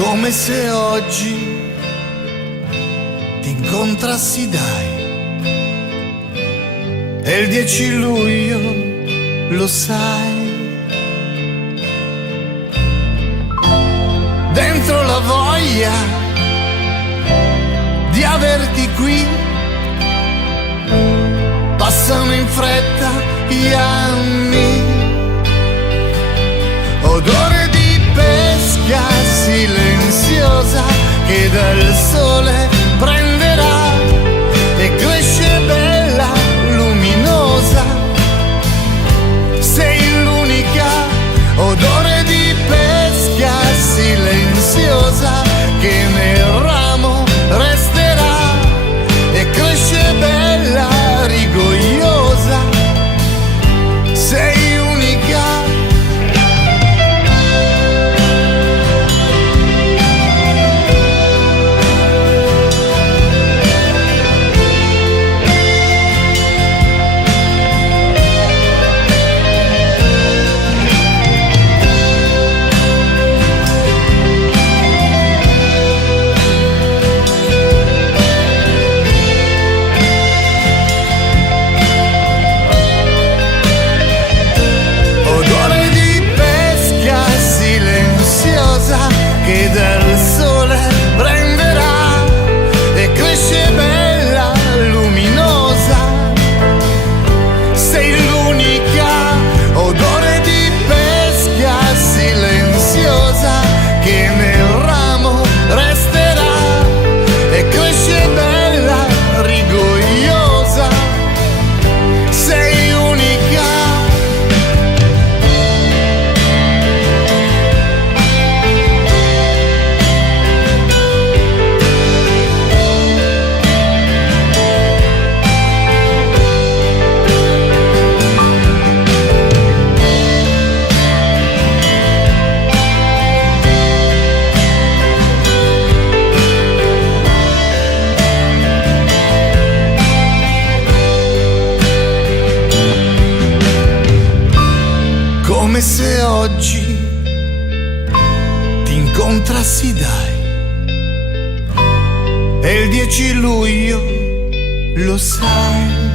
come se oggi ti incontrassi, dai, è il 10 luglio, lo sai. Dentro la voglia di averti qui, passano in fretta gli anni. Odore di pesca silenziosa che dal sole prenderà e cresce bella, luminosa. Sei l'unica. Odore di pesca silenziosa che nel ramo resterà e cresce bella, rigogliosa. Sei unica. Che dal sole prenderà e cresce bella, luminosa. Sei l'unica. Odore di pesca silenziosa che nel ramo resterà e cresce bella, rigogliosa. Sei unica. Come se oggi ti incontrassi, dai, è il 10 luglio, lo sai.